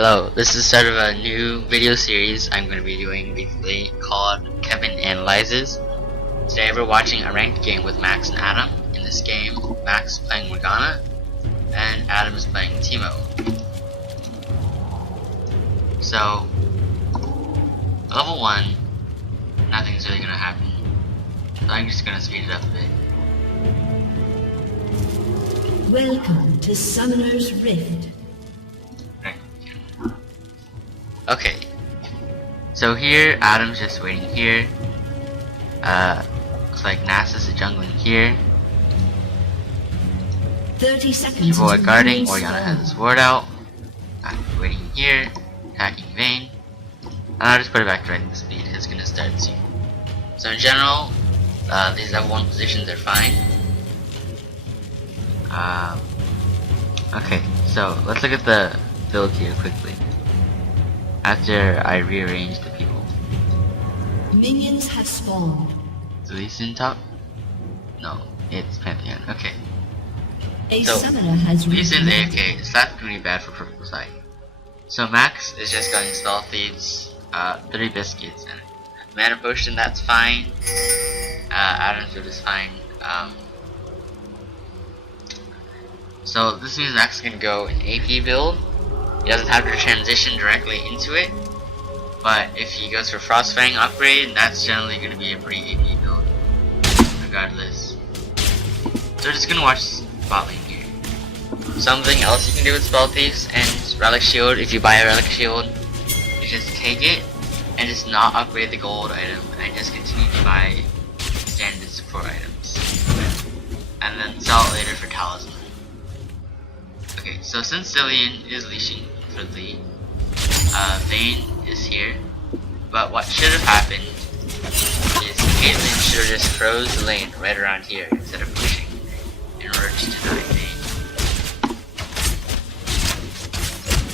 Hello, this is the start of a new video series I'm going to be doing basically called Kevin Analyzes. Today we're watching a ranked game with Max and Adam. In this game, Max is playing Morgana and Adam is playing Teemo. So, level 1, nothing's really going to happen. So I'm just going to speed it up a bit. Welcome to Summoner's Rift. Okay, so here Adam's just waiting here. Looks like Nasus is jungling here. 30 seconds. People are guarding. Orianna has his ward out. I'm waiting here, attacking Vayne. And I'll just put it back to regular speed because it's gonna start soon. So in general, these level 1 positions are fine. Okay, so let's look at the build here quickly. After I rearrange the people. Minions have spawned. Is Lee Sin top? No, it's Pantheon. Okay. A So, summoner has Lee Sin's reconnected. AFK, so that's gonna be bad for purple side. So Max is just going Spell Thieves, 3 biscuits, and Mana Potion, that's fine. Adam's Root is fine. So this means Max is gonna go an AP build. He doesn't have to transition directly into it, but if he goes for Frostfang upgrade, that's generally going to be a pretty AP build, regardless. So we're just going to watch bot lane here. Something else you can do with Spell Thieves and Relic Shield, if you buy a Relic Shield, is just take it and just not upgrade the gold item, and just continue to buy standard support items, and then sell it later for Talisman. Okay, so since Zilean is leashing for Lee, Vayne is here, but what should have happened is Caitlyn should have just froze the lane right around here instead of pushing in order to deny Vayne.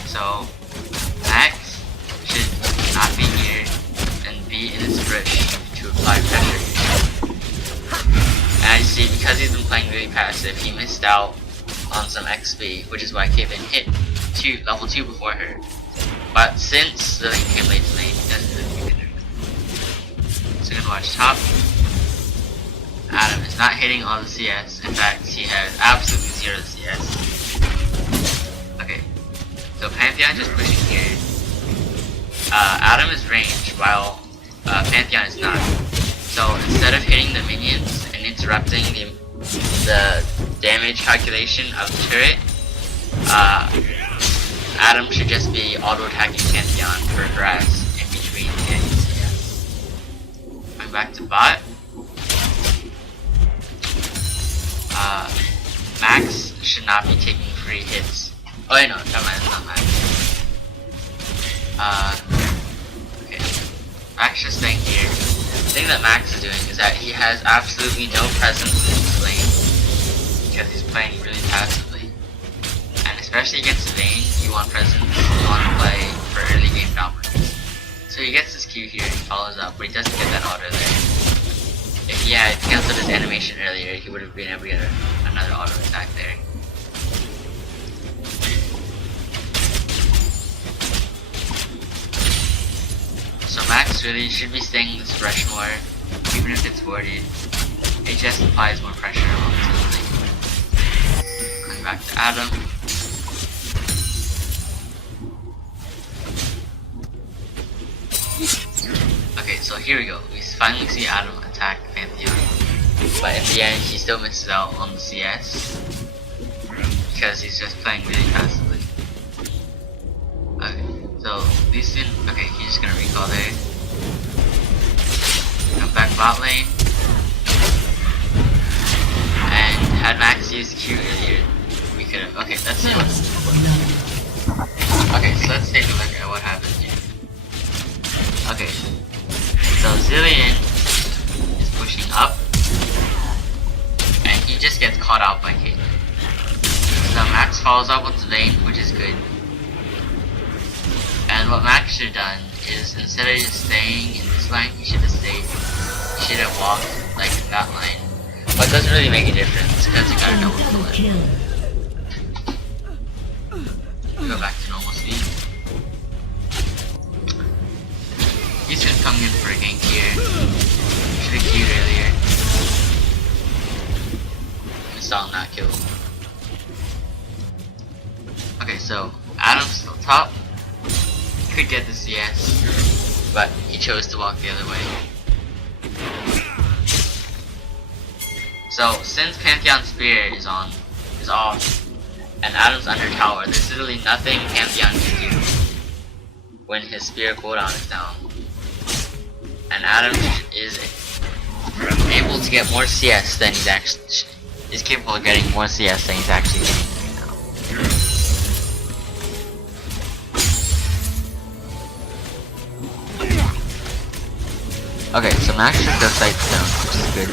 So Max should not be here and be in his bush to apply pressure. And I see, because he's been playing really passive, he missed out on some XP, which is why Caitlyn hit level 2 before her. But since the lane came late to lane, he doesn't really make a difference. So we're gonna watch top. Adam is not hitting all the CS. In fact, he has absolutely 0 CS. Okay, so Pantheon just pushing here. Adam is ranged while Pantheon is not. So instead of hitting the minions and interrupting the damage calculation of the turret, Adam should just be auto-attacking Pantheon for grass in between the CS. Going back to bot. Max should not be taking free hits. Oh wait, no, never mind, it's not Max. Okay. Max just staying here. The thing that Max is doing is that he has absolutely no presence in this lane, because he's playing really passively. And especially against Vayne, you want presence, you want to play for early game dominance. So he gets his Q here, he follows up, but he doesn't get that auto there. If he had cancelled his animation earlier, he would have been able to get another auto attack there. So Max really should be staying in this brush more, even if it's warded. It just applies more pressure onto the lane. Going back to Adam. Okay, so here we go. We finally see Adam attack Pantheon. But in the end, he still misses out on the CS, because he's just playing really passively. Okay, so Lee Sin, okay, he's just gonna recall there. Come back bot lane. And had Max used Q earlier, we could have. Okay, let's see what. Okay, so let's take a look at what happens here. Okay, so Zilean is pushing up, and he just gets caught out by Caitlyn. So Max follows up with Vayne, which is good. And what Max should have done is, instead of just staying in this line, he should have stayed. He should have walked like in that line. But it doesn't really make a difference because you gotta know what's going on. Go back to normal speed. in for a gank here. Should've queued earlier. Missed out on that kill. Okay, so Adam's still top. Could get the CS, but he chose to walk the other way. So since Pantheon Spear is off, and Adam's under tower, there's literally nothing Pantheon can do when his Spear cooldown is down. And Adam is able to get more CS than he's actually is capable of getting more CS than he's actually getting right now. Okay, so Max should go Sight Stone, which is good.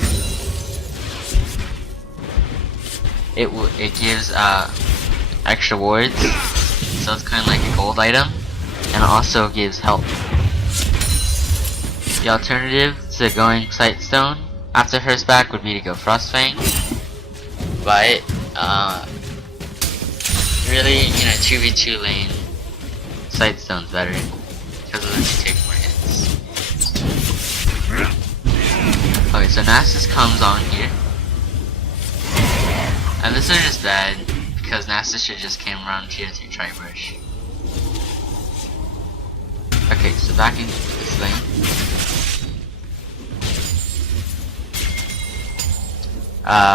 It gives extra wards, so it's kind of like a gold item, and it also gives health. The alternative to going Sight Stone after first back would be to go Frostfang, but really in a 2v2 lane, Sight Stone's better because it lets you take more hits. Okay, so Nasus comes on here. And this one is bad, because Nasus should just came around here to Tribush. Okay, so back into this lane.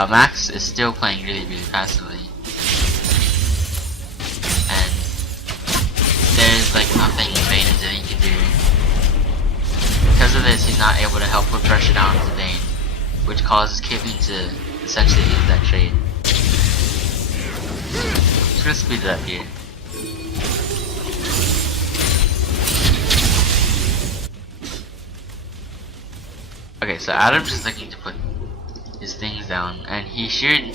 Max is still playing really passively. And there's like nothing Vayne and Zilean can do. Because of this, he's not able to help put pressure down to Vayne, which causes Kipling to essentially lose that trade. Just gonna speed it up here. Okay, so Adam's just looking to put his things down, and he should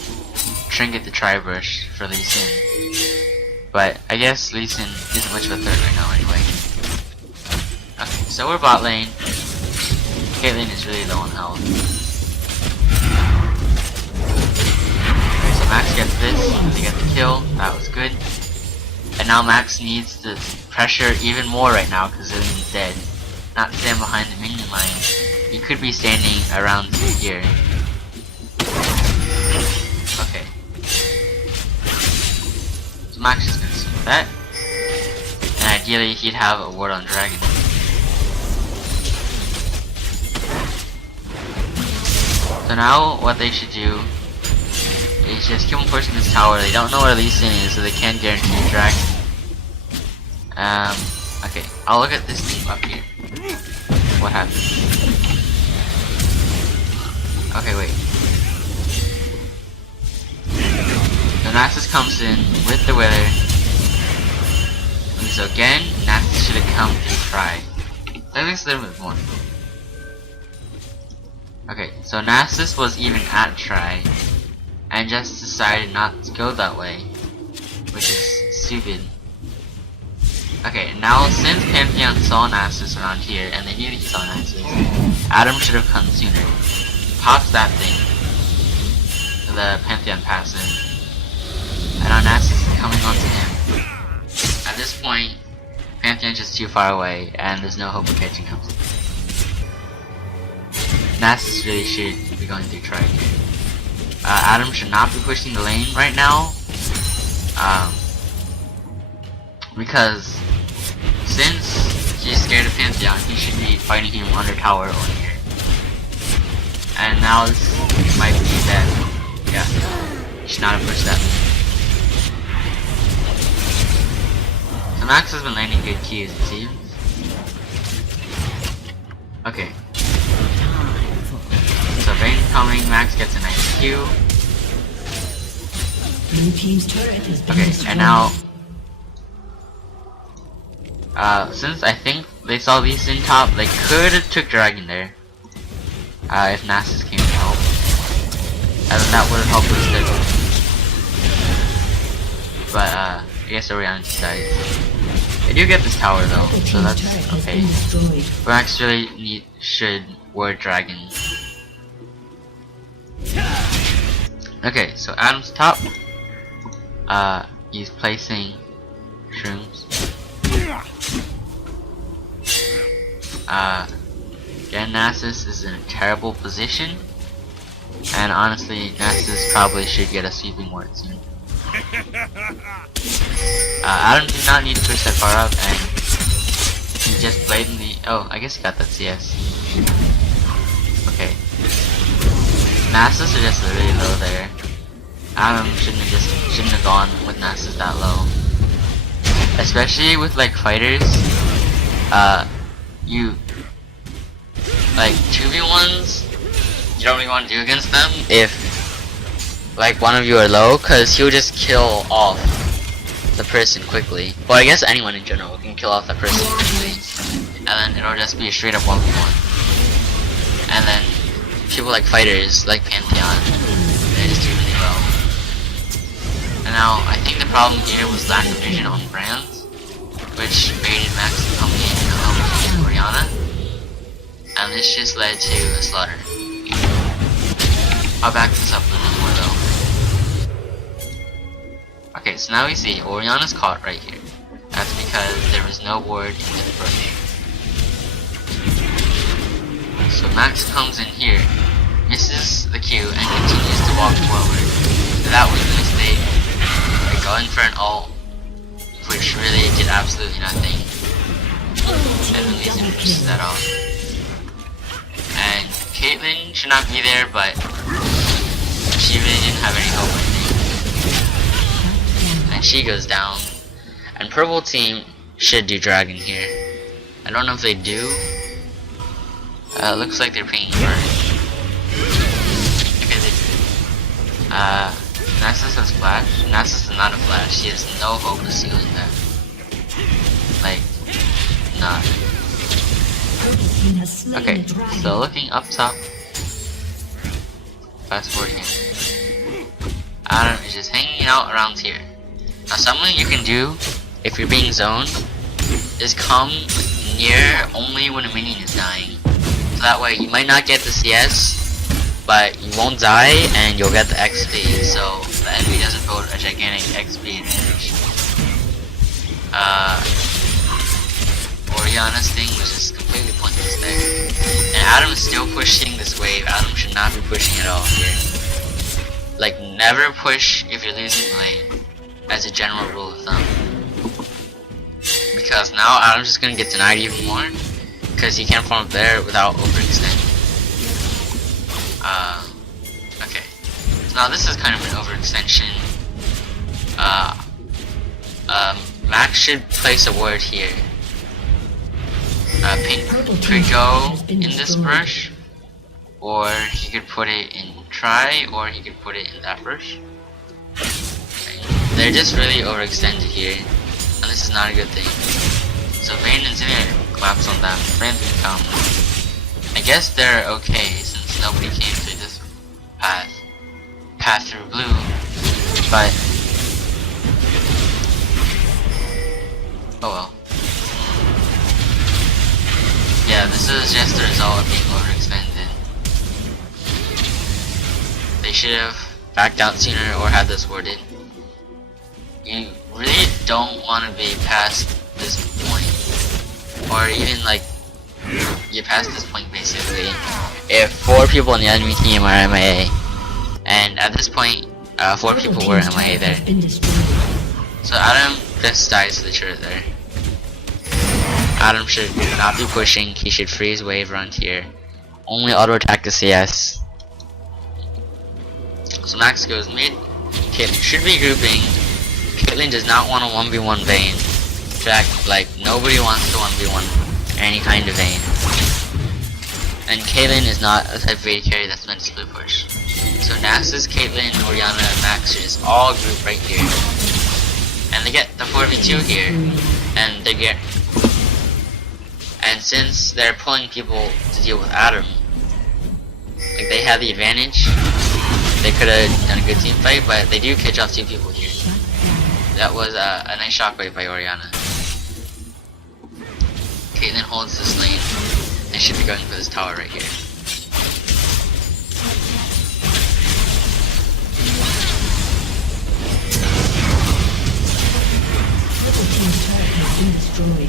trinket the Tribush for Lee Sin. But I guess Lee Sin isn't much of a threat right now anyway. Okay, so we're bot lane. Caitlyn is really low on health. So Max gets this to get the kill. That was good. And now Max needs to pressure even more right now because Zilean's dead. Not stand behind the minion line. He could be standing around here. Okay. So Max is gonna see that. And ideally he'd have a ward on Dragon. So now what they should do is just keep on pushing this tower. They don't know where Lee Sin is, so they can't guarantee a Dragon. Okay, I'll look at this thing up here. What happened? Okay, wait. So Nasus comes in with the Wither. And so again, Nasus should have come to try. That makes a little bit more. Okay, so Nasus was even at try, and just decided not to go that way, which is stupid. Okay, now since Pantheon saw Nasus around here, and they knew he saw Nasus, Adam should have come sooner. Pops that thing, the Pantheon passive, and now Nasus is coming onto him. At this point, Pantheon's just too far away, and there's no hope of catching up. Nasus really should be going through try. Adam should not be pushing the lane right now, because since he's scared of Pantheon, he should be fighting him under tower or here. And now this might be that, yeah, he should not have pushed that. So Max has been landing good keys, it seems. Okay. So Vayne coming, Max gets a nice Q. Blue team's turret has been Okay, destroyed. and now since I think they saw Lee Sin top, they could have took Dragon there. If Nasus came to help. And then that would have helped with the But I guess Oriana decides. They do get this tower though, The so team's that's turret has okay. been destroyed. Max really should ward Dragon. Okay, so Adam's top. He's placing shrooms. Again, Nasus is in a terrible position. And honestly, Nasus probably should get a sweeping ward soon. Adam did not need to push that far up, and he just blatantly. Oh, I guess he got that CS. Okay. Nasus are just really low there. Adam shouldn't have gone with Nasus that low. Especially with like fighters. You like 2v1s. You don't really want to do against them if like one of you are low, cause he'll just kill off the person quickly. Well, I guess anyone in general can kill off that person quickly, and then it'll just be a straight up 1v1. And then people like fighters, like Pantheon, they just do really well. And now I think the problem here was lack of vision on Brands, which baited Max to come in and help Orianna, and this just led to a slaughter. I'll back this up a little more though. Okay, so now we see Orianna's caught right here. That's because there was no ward in this brush. So Max comes in here, misses the Q, and continues to walk forward. So that was a mistake. Like going for an ult, which really did absolutely nothing. And the Lee Sin pushes that off. And Caitlyn should not be there, but she really didn't have any hope, I think. And she goes down. And purple team should do dragon here. I don't know if they do. Looks like they're paying for it. Okay, they do. Nasus has flash. Nasus is not a flash. He has no hope of sealing that. Like, not. Okay, so looking up top. Fast forward here. Adam is just hanging out around here. Now something you can do if you're being zoned is come near only when a minion is dying. So that way you might not get the CS, but you won't die and you'll get the XP, so the enemy doesn't put a gigantic XP advantage. Orianna's thing was just completely pointless there. And Adam is still pushing this wave. Adam should not be pushing at all here. Like, never push if you're losing lane, as a general rule of thumb. Because now Adam's just gonna get denied even more, because he can't farm up there without overextending. Okay. So now this is kind of an overextension. Max should place a ward here. Pink could go in this brush, or he could put it in try, or he could put it in that brush. They're just really overextended here, and this is not a good thing. So Vayne and Zinnia collapse on them. Brand can come. I guess they're okay since nobody came through this path through blue, but oh well. Yeah, this is just the result of being overextended. They should have backed out sooner or had this warded. You really don't want to be past this point, or even like you're past this point basically if 4 people in the enemy team are MIA, and at this point 4 people were MIA there. So Adam just dies to the turret there. Adam should not be pushing, he should freeze wave around here. Only auto attack the CS. So Max goes mid. Caitlyn should be grouping. Caitlyn does not want a 1v1 Vayne. In fact, like, nobody wants to 1v1 any kind of Vayne. And Caitlyn is not a type of AD carry that's meant to split push. So Nasus, Caitlyn, Orianna, and Max are just all grouped right here. And they get the 4v2 here. And they get... And since they're pulling people to deal with Adam, like they had the advantage, they could have done a good team fight, but they do catch off 2 people here. That was a nice shockwave by Orianna. Caitlyn holds this lane and should be going for this tower right here.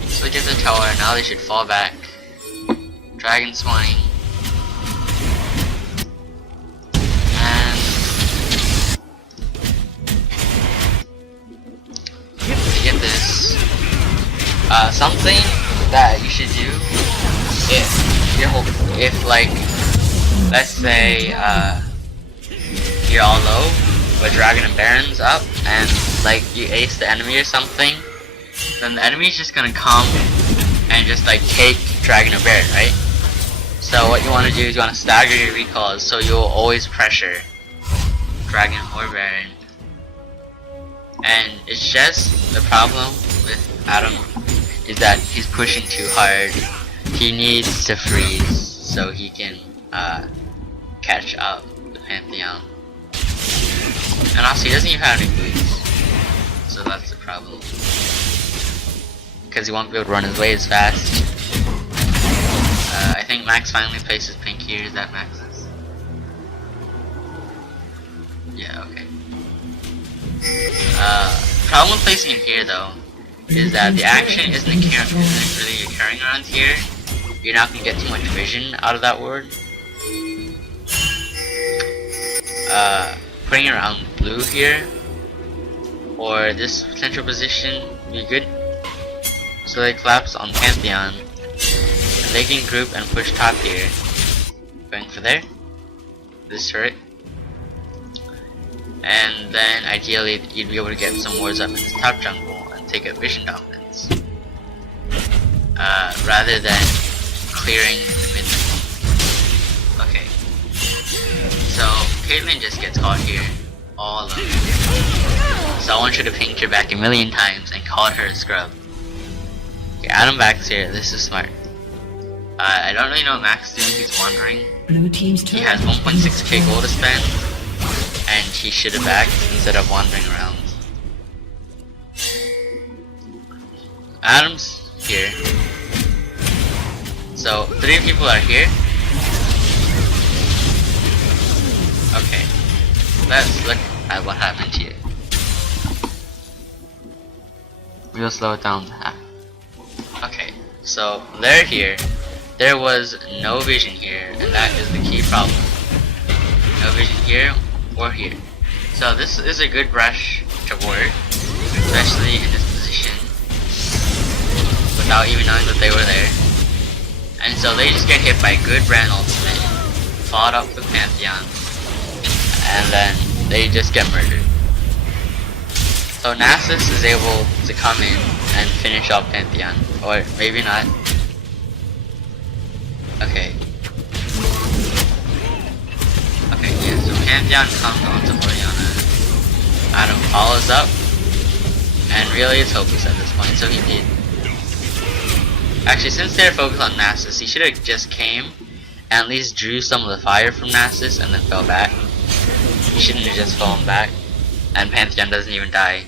So they get the tower, now they should fall back, Dragon spawning. And to get this, something that you should do if like, let's say you're all low, but Dragon and Baron's up, and like you ace the enemy or something, then the enemy's just gonna come and just like take Dragon or Baron, right? So what you want to do is you want to stagger your recalls so you'll always pressure Dragon or Baron. And it's just the problem with Adam is that he's pushing too hard. He needs to freeze so he can catch up with Pantheon. And also he doesn't even have any boots, so that's the problem. Because he won't be able to run his way as fast. I think Max finally places pink here. Is that Max's? Yeah, okay. Problem with placing him here though is that the action isn't really occurring around here. You're not gonna get too much vision out of that ward. Putting it around blue here or this central position would be good. So they collapse on Pantheon. And they can group and push top here. Going for there. This turret. And then ideally you'd be able to get some wards up in this top jungle and take a vision dominance. Rather than clearing the mid lane. Okay. So Caitlyn just gets caught here. All alone. Someone should have pinged her back a million times and called her a scrub. Okay, Adam backs here. This is smart. I don't really know what Max is doing. He's wandering. Blue team's He turret has 1.6k gold to spend, and he should have backed instead of wandering around. Adam's here. So 3 people are here. Okay, let's look at what happened here. We'll slow it down to half. Okay, so they're here. There was no vision here, and that is the key problem. No vision here or here. So this is a good brush to ward, especially in this position, without even knowing that they were there. And so they just get hit by a good Brand ultimate, followed up with Pantheon, and then they just get murdered. So Nasus is able to come in and finish off Pantheon, or maybe not. Okay. Okay, yeah, so Pantheon comes onto Orianna. Adam follows up, and really it's hopeless at this point, so he did. Actually, since they're focused on Nasus, he should have just came and at least drew some of the fire from Nasus and then fell back. He shouldn't have just fallen back, and Pantheon doesn't even die.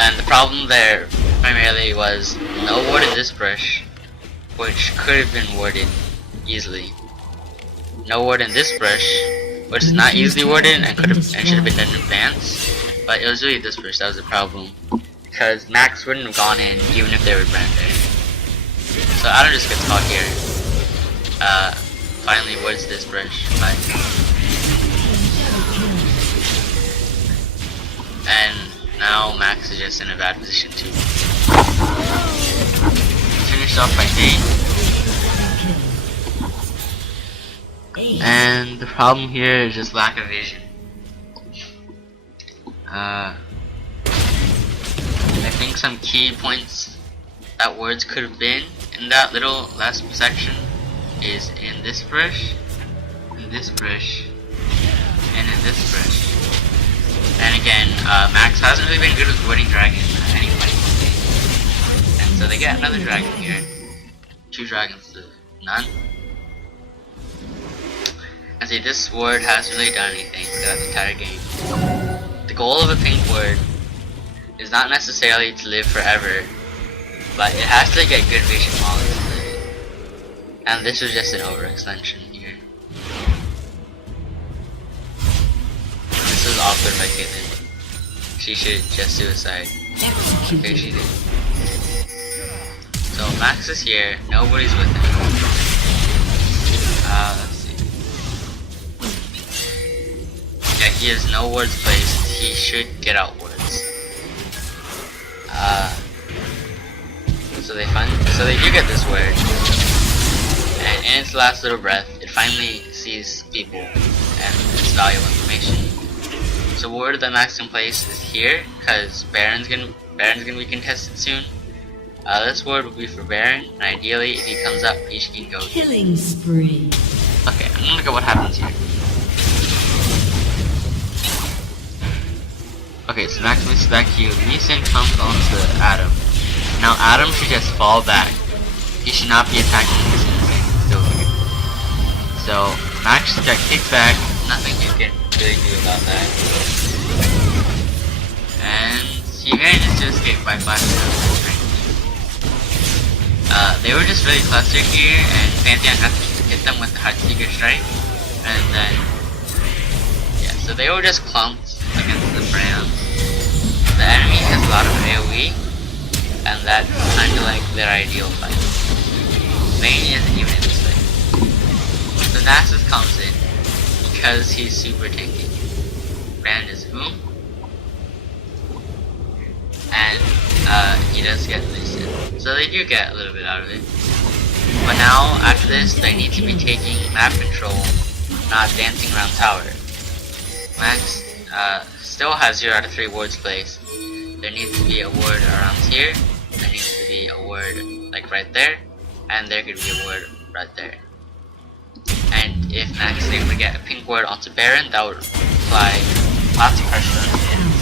And the problem there primarily was no ward in this brush, which could have been warded easily. No ward in this brush, which is not easily warded and could have and should have been done in advance. But it was really this brush that was the problem, because Max wouldn't have gone in even if they were Brand there. So Adam just gets caught here. Finally wards this brush, but and now Max is just in a bad position too. Finished off by Dane. And the problem here is just lack of vision. I think some key points that words could have been in that little last section is in this brush, and in this brush. And again, Max hasn't really been good with warding Dragon at any point. And so they get another Dragon here. 2 dragons to none. And see, this ward hasn't really done anything throughout the entire game. The goal of a pink ward is not necessarily to live forever, but it has to get good vision while it's living. And this was just an overextension here. This was awkward by Caitlyn. She should just suicide. Okay, she did. So Max is here, nobody's with him. Let's see. Yeah, he has no wards placed. He should get out wards. So they do get this word. And in its last little breath, it finally sees people and its valuable information. So word that Max can place is here, because Baron's gonna be contested soon. This word will be for Baron, and ideally, if he comes up, he can go. Killing spree. Okay, I'm gonna look at what happens here. Okay, so Max moves back here. Lee Sin comes onto Adam. Now Adam should just fall back. He should not be attacking Lee Sin still here. So Max should get kicked back. Nothing you can really do about that. And he manages to escape by flashing out his strength. They were just really clustered here, and Pantheon had to hit them with the Heartseeker Strike. And then, yeah, so they were just clumped against the Brand. The enemy has a lot of AoE, and that's kinda like their ideal fight. Vayne isn't even in this fight. So Nasus comes in, because he's super tanky. Brand is whom? And he does get Lucid. So they do get a little bit out of it. But now, after this, they need to be taking map control, not dancing around tower. Max still has 0 out of 3 wards placed. There needs to be a ward around here, there needs to be a ward like right there, and there could be a ward right there. And if Max is able to get a pink ward onto Baron, that would apply lots of pressure on him.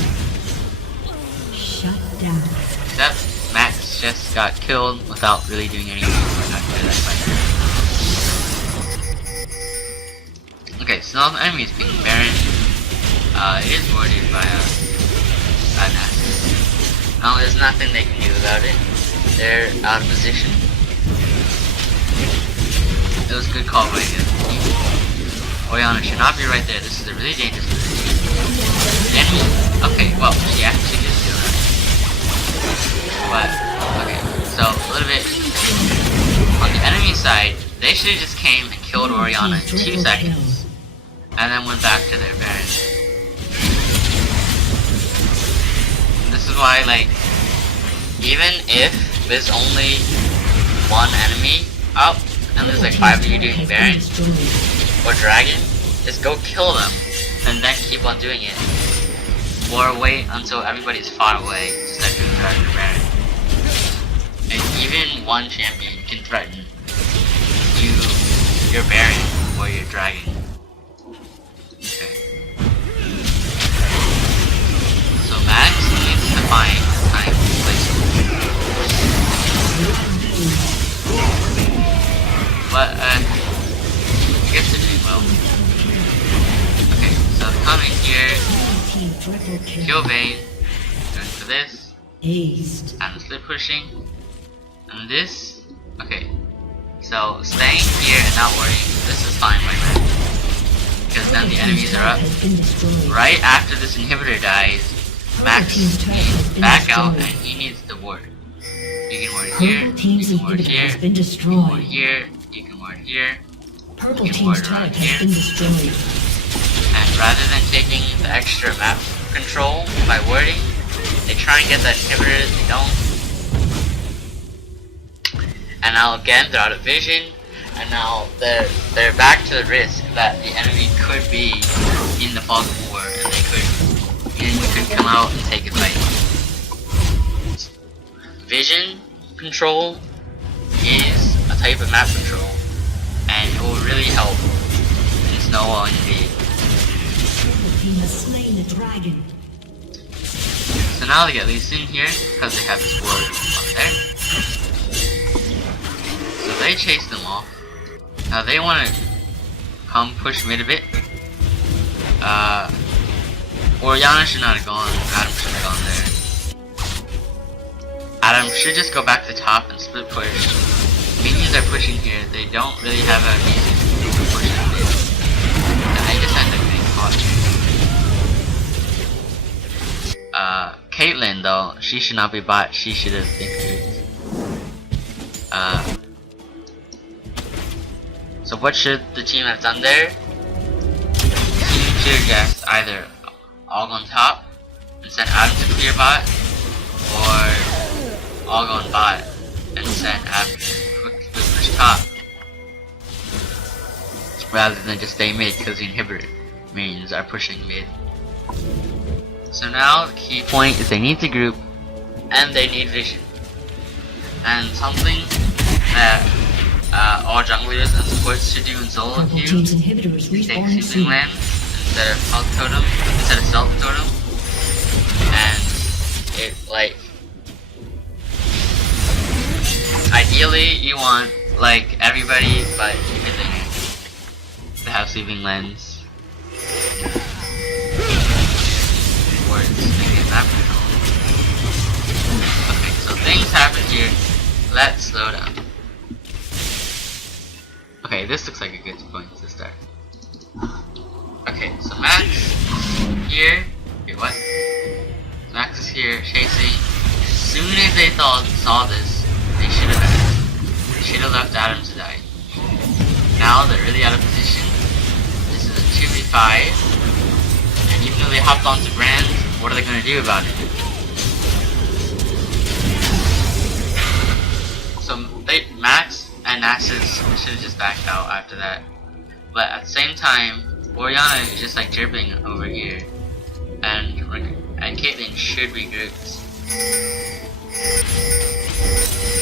Shut down. Except Max just got killed without really doing anything after that fight. Okay, so now the enemy is picking Baron. It is warded by Nasus. Now there's nothing they can do about it. They're out of position. It was a good call by him. Orianna should not be right there. This is a really dangerous position. The enemy. Okay, well, she actually did do that. But, okay, so a little bit. On the enemy side, they should have just came and killed Orianna in 2 seconds. And then went back to their Baron. This is why, like, even if there's only 1 enemy up, and there's like 5 of you doing Baron or Dragon, just go kill them and then keep on doing it. Or wait until everybody's far away to start doing Dragon or Baron. And even 1 champion can threaten your Baron or your Dragon. Okay. So Max needs to find a time to place it. But, I guess they're doing well. Okay, so they're coming here. Kill Vayne. Going for this. And slip pushing. And this. Okay. So, staying here and not worrying. This is fine right now. Because then the enemies are up. Right after this inhibitor dies, Max needs back out and he needs the ward. You can ward here, you can ward here, you can ward here, you can ward here, you can ward around here. And rather than taking the extra map control by warding, they try and get that inhibitor, they don't. And now again, they're out of vision, and now they're back to the risk that the enemy could be in the fog of war, and you could come out and take a fight. Vision control is a type of map control, and it will really help in Snowball indeed. So now they get Lee Sin here because they have this ward up there. So they chase them off. Now they want to come push mid a bit. Orianna should not have gone. Adam should have gone there. Adam should just go back to the top and split push. Minions are pushing here. They don't really have a reason to push them mid. And they just end up getting caught here. Caitlyn though, she should not be bought. She should have been good. So what should the team have done there? The team should just either all go on top and send Adam to clear bot, or all go on bot and send Adam to push top, rather than just stay mid, because the inhibitor minions are pushing mid. So now the key point is they need to group and they need vision. And something that all junglers and supports should do in solo Purple queue team's is inhibitors take respawn Soothing soon. Lens instead of Health Totem, instead of Stealth Totem. And it, like, ideally you want, like, everybody but Inhibitor to have Soothing Lens. Words, making that control. Okay, so things happen here. Let's slow down. Okay, this looks like a good point to start. Okay, so Max is here. Wait, what? Max is here, chasing. As soon as they saw this, they should have died. They should have left Adam to die. Now they're really out of position. This is a 2v5. And even though they hopped onto Brand, what are they going to do about it? So Max and Nasus should have just backed out after that. But at the same time, Orianna is just like dribbling over here. And Caitlyn should be grouped.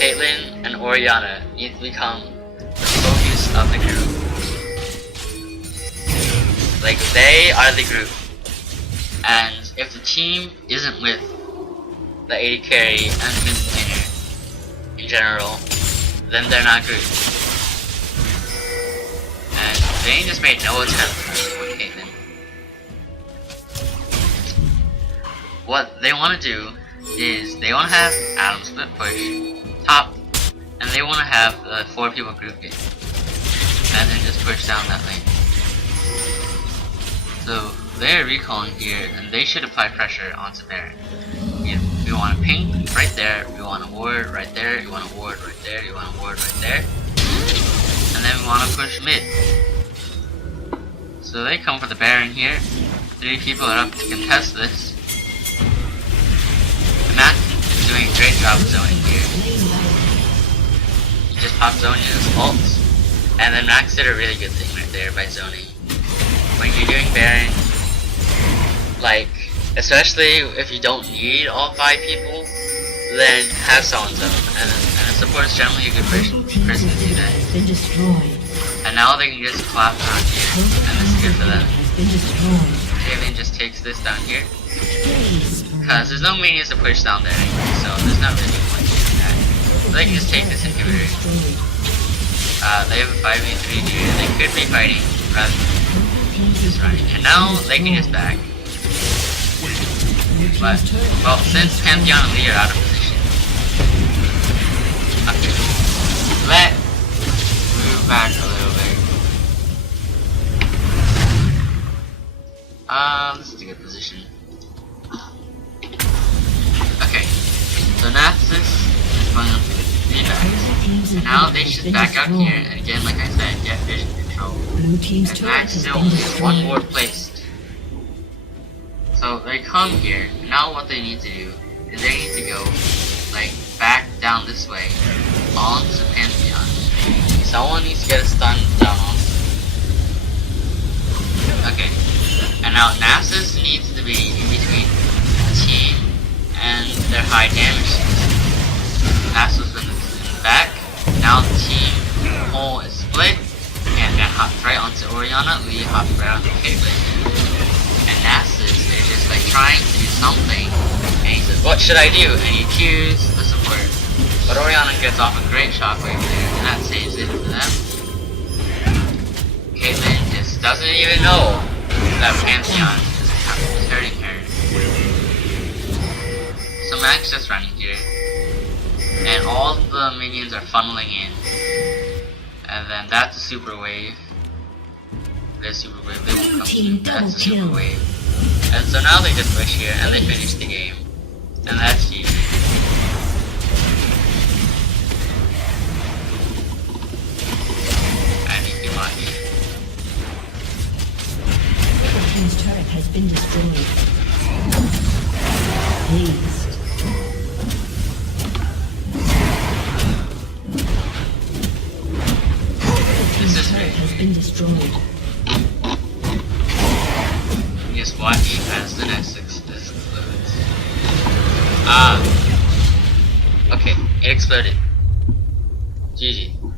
Caitlyn and Orianna need to become the focus of the group. Like, they are the group. And if the team isn't with the AD carry and mid laner in general, then they're not grouped. And Vayne just made no attempt to win Caitlyn. What they want to do is they want to have Adam split push top, and they want to have the 4 people group it, and then just push down that lane. So they're recalling here, and they should apply pressure onto Baron. We want a ping right there, we want a ward right there, you want a ward right there, you want a ward right there, and then we want to push mid. So they come for the Baron here. 3 people are up to contest this. Max is doing a great job of zoning here. He just popped Zonya's ults, and then Max did a really good thing right there by zoning. When you're doing Baron, like, especially if you don't need all 5 people, then have someone zone, and a support is generally a good person to do that. Been destroyed. And now they can just clap down here, and this is good for them. Been destroyed. Caitlyn just takes this down here, because there's no minions to push down there anyway, so there's not really a point doing that. So they can just take this inhibitor. They have a 5v3 here, they could be fighting rather than just running. And now they can just back. But, well, since Pantheon and Lee are out of position, okay, let's move back a little bit. This is a good position. Okay, so Nasus is going up to 3 backs. And now they should back out here, and again, like I said, get vision control. Blue team's And turret Max has still been only has 1 destroyed. ward placed. So they come here, and now what they need to do is they need to go, like, back down this way, onto Pantheon. Someone needs to get a stun down on. Okay, and now Nasus needs to be in between the team and their high damage system. Nasus in the back, now the team whole is split, and that hops right onto Orianna, Lee hops right onto Caitlyn. And Nasus is just like trying to do something, and he says, "What should I do?" And he cues the support. But Orianna gets off a great shockwave there, and that saves it for them. Caitlyn just doesn't even know that Pantheon is hurting her. So Max just running here, and all the minions are funneling in. And then that's a super wave. There's super wave, they won't come soon. That's a super wave. And so now they just push here and they finish the game. And that's GG. turret has been destroyed. Aced. This is Turret me. has been destroyed. Guess what? He has the next explodes. Ah. Okay, it exploded. GG.